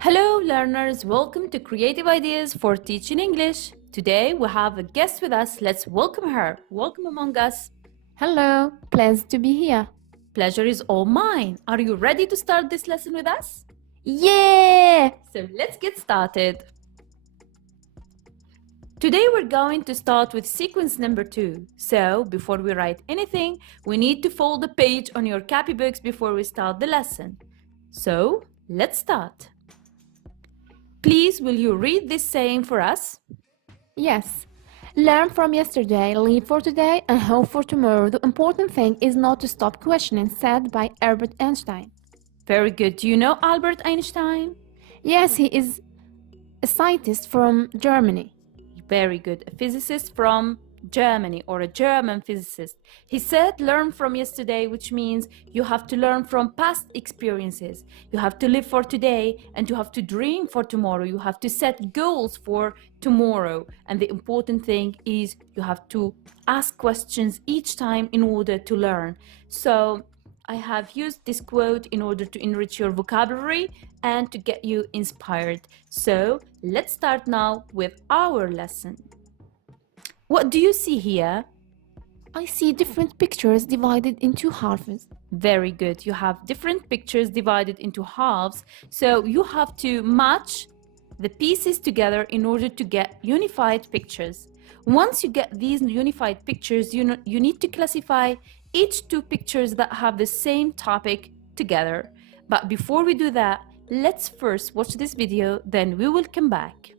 Hello, learners. Welcome to Creative Ideas for Teaching English. Today we have a guest with us. Let's welcome her. Welcome among us. Hello, pleased to be here. Pleasure is all mine. Are you ready to start this lesson with us? Yeah! So let's get started. Today we're going to start with sequence number 2. So before we write anything, we need to fold the page on your copybooks before we start the lesson. So let's start. Please, will you read this saying for us? Yes. Learn from yesterday, live for today, and hope for tomorrow. The important thing is not to stop questioning, said by Albert Einstein. Very good. Do you know Albert Einstein? Yes, he is a scientist from Germany. Very good. A physicist from Germany, or a German physicist. He said learn from yesterday, which means you have to learn from past experiences. You have to live for today and you have to dream for tomorrow. You have to set goals for tomorrow. And the important thing is you have to ask questions each time in order to learn. So I have used this quote in order to enrich your vocabulary and to get you inspired. So let's start now with our lesson. What do you see here? I see different pictures divided into halves. Very good. You have different pictures divided into halves. So you have to match the pieces together in order to get unified pictures. Once you get these unified pictures, you need to classify each two pictures that have the same topic together. But before we do that, let's first watch this video, then we will come back.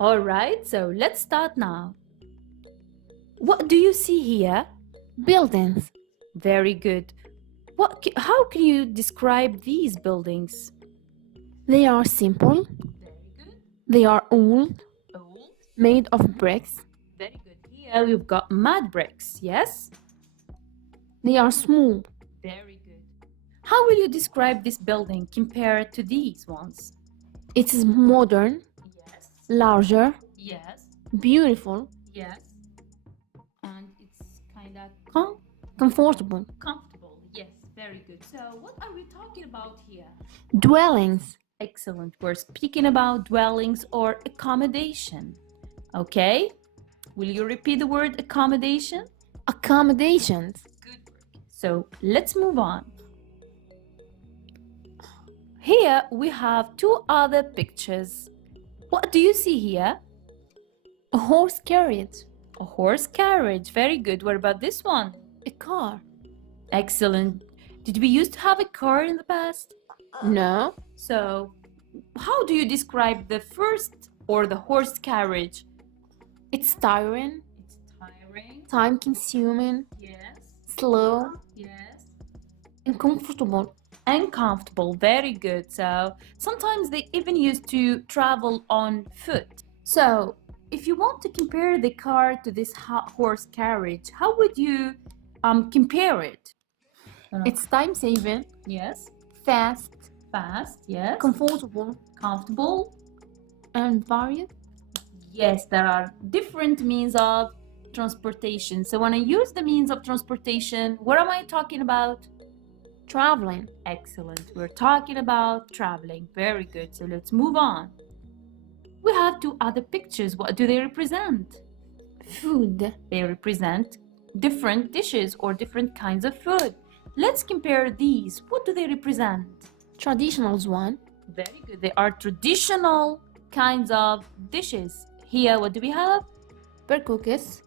All right, so let's start now. What do you see here? Buildings. Very good. How can you describe these buildings? They are simple. Very good. They are old, Old. made of bricks. Very good. Here we've got mud bricks, yes? They are small. Very good. How will you describe this building compared to these ones? It is modern, Yes. larger, Yes. beautiful, Yes. And it's kind of comfortable. comfortable. Yes, very good. So, what are we talking about here? Dwellings. Excellent. We're speaking about dwellings or accommodation. Okay? Will you repeat the word accommodation? Accommodations. Good work. So, let's move on. Here we have two other pictures. What do you see here? A horse carriage. A horse carriage. Very good. What about this one? A car. Excellent. Did we used to have a car in the past? No. So, how do you describe the first or the horse carriage? It's tiring, It's tiring. time consuming, Yes. slow, Yes. and comfortable. And comfortable. Very good. So, sometimes they even used to travel on foot. So, if you want to compare the car to this horse carriage, how would you compare it? It's time saving, Yes. fast, Fast. Yes. comfortable, Comfortable. and varied. Yes, there are different means of transportation. So when I use the means of transportation, what am I talking about? Traveling. Excellent. We're talking about traveling. Very good. So let's move on. We have two other pictures. What do they represent? Food. They represent different dishes or different kinds of food. Let's compare these. What do they represent? Traditional one. Very good. They are traditional kinds of dishes. Here, what do we have? Berkukis.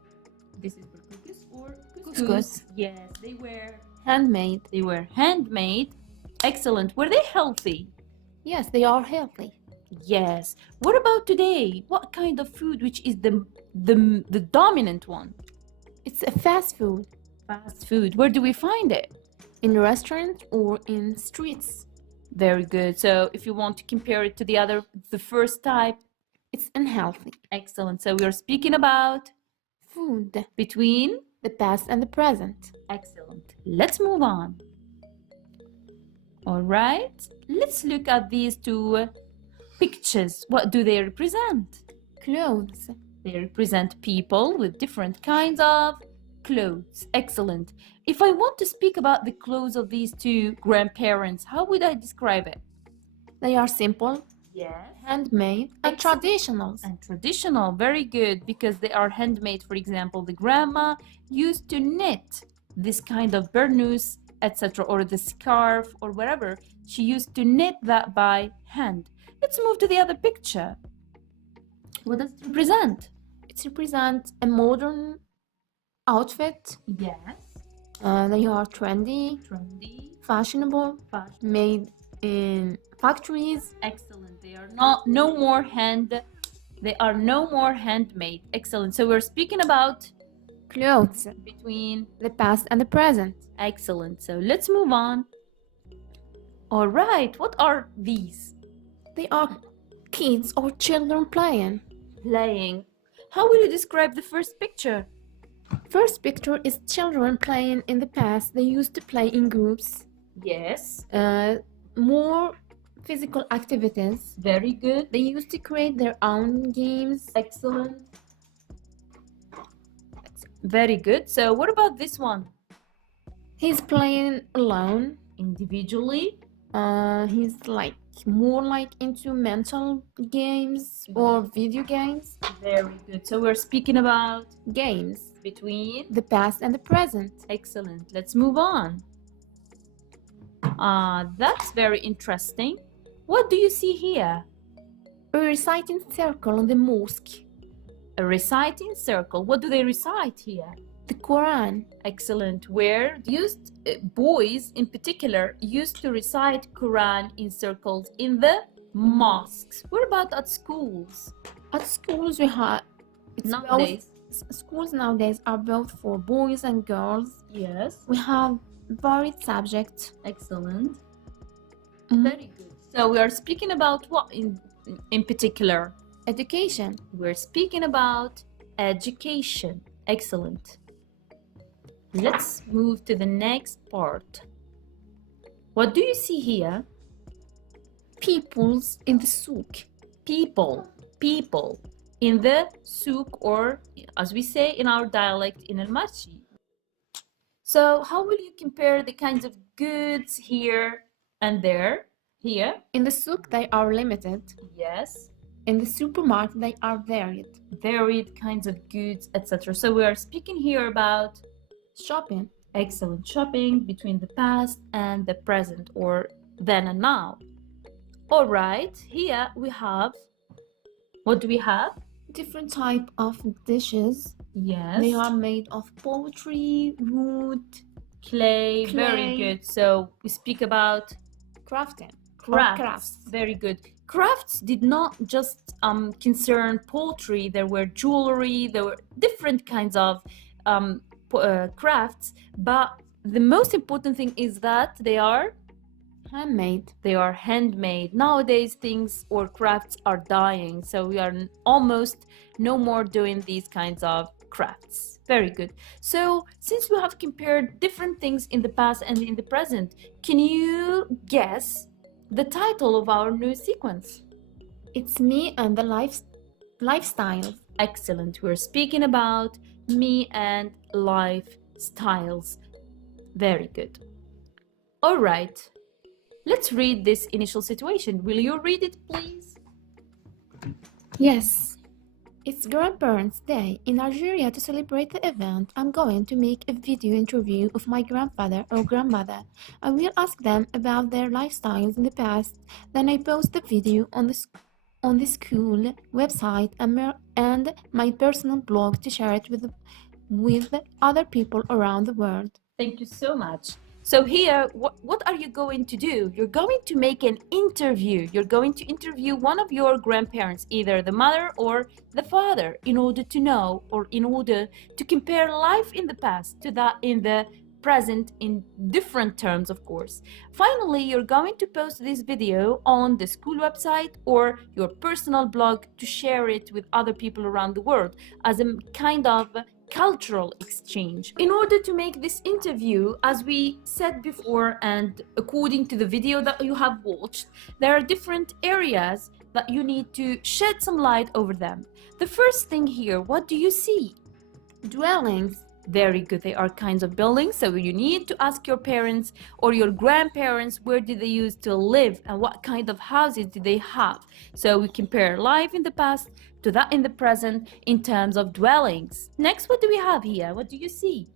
This is berkukis or Couscous. Yes, they Handmade. were handmade. Excellent. Were they healthy? Yes, they are healthy. Yes. What about today? What kind of food which is the dominant one? It's a fast food. Fast food. Where do we find it? In restaurants or in streets. Very good. So if you want to compare it to the first type, It's unhealthy. excellent. So we are speaking about Food. between. The past and the present. Excellent. Let's move on. All right. Let's look at these two pictures. What do they represent? Clothes. They represent people with different kinds of clothes. Excellent. If I want to speak about the clothes of these two grandparents, how would I describe it? They are simple, Yes. handmade, and Excellent. traditional. And traditional, very good, because they are handmade. For example, the grandma used to knit this kind of burnous, etc., or the scarf or whatever. She used to knit that by hand. Let's move to the other picture. What does it represent? It represents a modern outfit. Yes. They are trendy, Trendy, fashionable, fashion. made in factories. Excellent. They are no more handmade. Excellent. So we're speaking about Clothes. between. The past and the present. Excellent. So let's move on. All right. What are these? They are kids or children playing. Playing. How will you describe the first picture? First picture is children playing in the past. They used to play in groups. Yes. More physical activities. Very good. They used to create their own games. Excellent. Very good. So what about this one? He's playing alone. Individually. He's more into mental games or video games. Very good. So we're speaking about Games. between. The past and the present. Excellent. Let's move on. That's very interesting. What do you see here? A reciting circle in the mosque. A reciting circle. What do they recite here? The Quran. Excellent. Where boys in particular used to recite Quran in circles in the mosques. What about at schools? At schools we have Nowadays. schools nowadays are both for boys and girls. Yes. We have varied subjects. Excellent. Mm. Very good. So we are speaking about what in particular? Education. We're speaking about education. Excellent. Let's move to the next part. What do you see here? Peoples in the souk. People in the souk, or as we say in our dialect, in al-mashi. So how will you compare the kinds of goods here and there? Here? In the souk they are limited. Yes. In the supermarket they are varied. Varied kinds of goods, etc. So we are speaking here about Shopping. excellent shopping between the past and the present, or then and now. All right, here we have, what do we have? Different type of dishes. Yes. They are made of poultry, wood, Clay. Very Clay. good. So we speak about crafting. crafts. Very good. Crafts did not just concern poultry. There were jewelry. There were different kinds of crafts. But the most important thing is that they are Handmade. They are handmade. Nowadays, things or crafts are dying, so we are almost no more doing these kinds of crafts. Very good. So, since we have compared different things in the past and in the present, can you guess the title of our new sequence? It's me and the lifestyle. Excellent. We're speaking about me and lifestyles. Very good. All right. Let's read this initial situation. Will you read it, please? Yes. It's Grandparents' Day. In Algeria, to celebrate the event, I'm going to make a video interview of my grandfather or grandmother. I will ask them about their lifestyles in the past. Then I post the video on the school website and my personal blog to share it with other people around the world. Thank you so much. So here, what are you going to do? You're going to make an interview. You're going to interview one of your grandparents, either the mother or the father, in order to know, or in order to compare life in the past to that in the present, in different terms, of course. Finally, you're going to post this video on the school website or your personal blog to share it with other people around the world as a kind of cultural exchange. In order to make this interview, as we said before, and according to the video that you have watched, there are different areas that you need to shed some light over them. The first thing here, what do you see? Dwellings. Very good. They are kinds of buildings, so you need to ask your parents or your grandparents where did they used to live and what kind of houses did they have. So we compare life in the past to that in the present in terms of dwellings. Next, what do we have here? What do you see?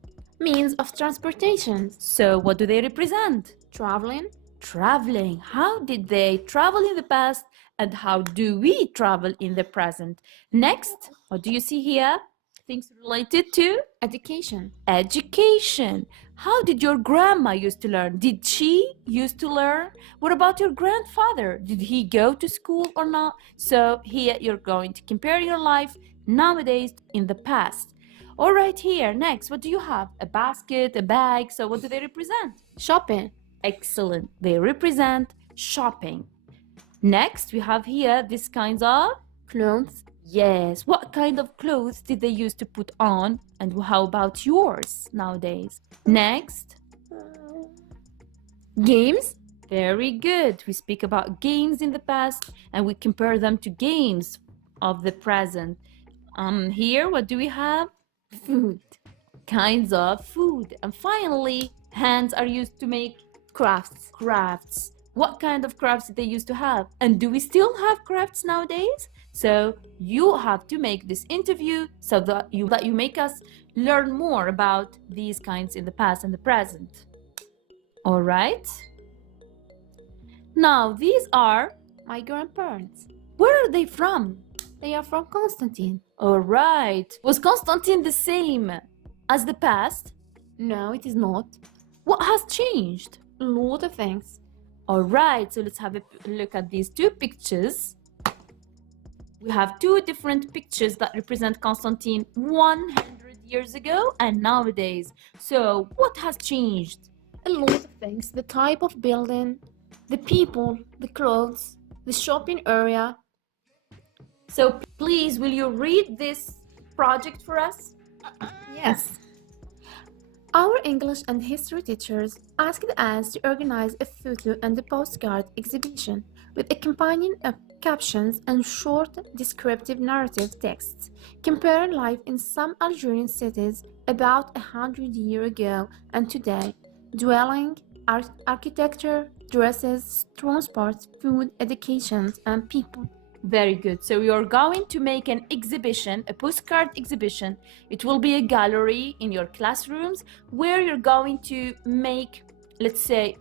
Means of transportation. So what do they represent? Traveling. Traveling. How did they travel in the past and how do we travel in the present? Next, what do you see here? Things related to Education. education. How did your grandma used to learn? Did she used to learn? What about your grandfather? Did he go to school or not? So here you're going to compare your life nowadays in the past. All right, here, next, what do you have? A basket, a bag. So what do they represent? Shopping. Excellent. They represent shopping. Next, we have here these kinds of Clothes. yes. What kind of clothes did they used to put on? And how about yours nowadays? Next. Games. Very good. We speak about games in the past and we compare them to games of the present. Here, what do we have? Food. Kinds of food. And finally, hands are used to make Crafts. crafts. What kind of crafts did they used to have? And do we still have crafts nowadays? So you have to make this interview so that you make us learn more about these kinds in the past and the present. All right. Now these are, My grandparents. where are they from? They are from Constantine. All right. Was Constantine the same as the past? No, it is not. What has changed? A lot of things. All right, so let's have a look at these two pictures. We have two different pictures that represent Constantine 100 years ago and nowadays. So, what has changed? A lot of things: the type of building, the people, the clothes, the shopping area. So, please, will you read this project for us? Yes. Our English and history teachers asked us to organize a photo and a postcard exhibition with accompanying captions and short descriptive narrative texts, comparing life in some Algerian cities about 100 years ago and today, dwelling, architecture, dresses, transport, food, education, and people. Very good. So you're going to make an exhibition, a postcard exhibition. It will be a gallery in your classrooms where you're going to make, let's say,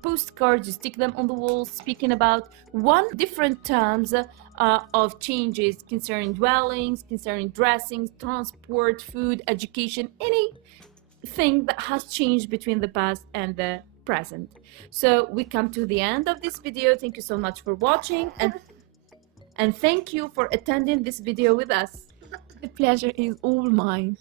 postcards, you stick them on the walls, speaking about one different terms of changes concerning dwellings, concerning dressings, transport, food, education, anything that has changed between the past and the present. So we come to the end of this video. Thank you so much for watching, and thank you for attending this video with us. The pleasure is all mine.